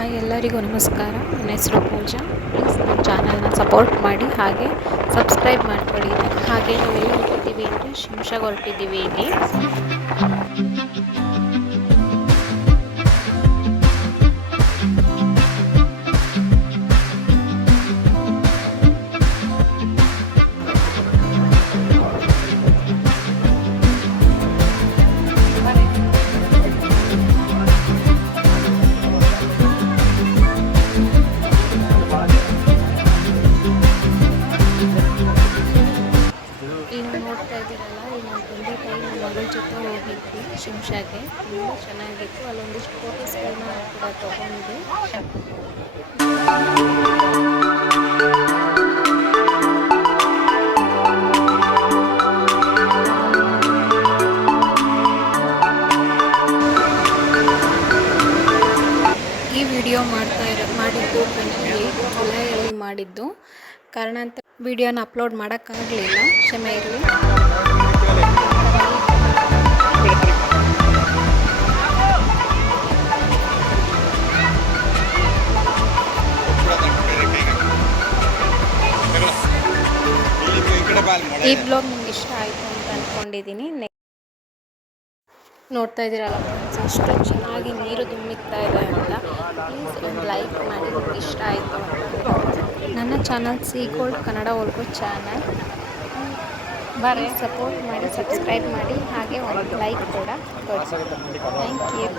Hi ಎಲ್ಲರಿಗೂ ನಮಸ್ಕಾರ. ನನ್ನ ಹೆಸರು ಪೂಜಾ. ಪ್ಲೀಸ್ ನನ್ನ ಚಾನಲ್ನ ಸಪೋರ್ಟ್ ಮಾಡಿ, ಹಾಗೆ ಸಬ್ಸ್ಕ್ರೈಬ್ ಮಾಡ್ಕೊಳ್ಳಿ. ಹಾಗೆ ನಾವು ಎಲ್ಲಿ ಹೊರಟಿದ್ದೀವಿ ಅಂದರೆ ಶಿಮ್ಷಾಗೆ ಹೊರಟಿದ್ದೀವಿ. ಇಲ್ಲಿ ನೋಡ್ತಾ ಇದ್ದೀರಲ್ಲ, ಈ ನಮ್ಮ ತಂದೆ ತಾಯಿ ನಮ್ಮ ಮಗಳ ಜೊತೆ ಹೋಗಿದ್ವಿ ಶಿಮ್ಷಾಗೆ. ತುಂಬ ಚೆನ್ನಾಗಿತ್ತು. ಅಲ್ಲೊಂದಿಷ್ಟು ಫೋಟೋಸ್ಗಳನ್ನ ಕೂಡ ತೊಗೊಂಡ್ವಿ. ಈ ವಿಡಿಯೋ ಮಾಡಿದ್ದು 28 ಜುಲೈಯಲ್ಲಿ ಮಾಡಿದ್ದು. ಕಾರಣಾಂತರ ವಿಡಿಯೋನ ಅಪ್ಲೋಡ್ ಮಾಡೋಕ್ಕಾಗಲಿಲ್ಲ, ಕ್ಷಮೆ ಇರಲಿ. ಈ ಬ್ಲಾಗ್ ನಿಮ್ಗೆ ಇಷ್ಟ ಆಯಿತು ಅಂತ ಅಂದ್ಕೊಂಡಿದ್ದೀನಿ. ನೋಡ್ತಾ ಇದ್ದೀರಲ್ಲ ಫ್ರೆಂಡ್ಸ್, ಎಷ್ಟು ಚೆನ್ನಾಗಿ ನೀರು ಧುಮ್ಮಿಕ್ತಾ ಇದೆ ಅಂತ. ಪ್ಲೀಸ್ ಒಂದು ಲೈಕ್ ಮಾಡಿ, ನಿಮ್ಗೆ ಇಷ್ಟ ಆಯಿತು ಅಂತ. ನನ್ನ channel C Gold Kannada Urdu channel ಬಾರೆ ಸಪೋರ್ಟ್ ಮಾಡಿ, ಸಬ್ಸ್ಕ್ರೈಬ್ ಮಾಡಿ, ಹಾಗೆ ಒಂದು ಲೈಕ್ ಕೂಡ ಕೊಡಿ. Thank you.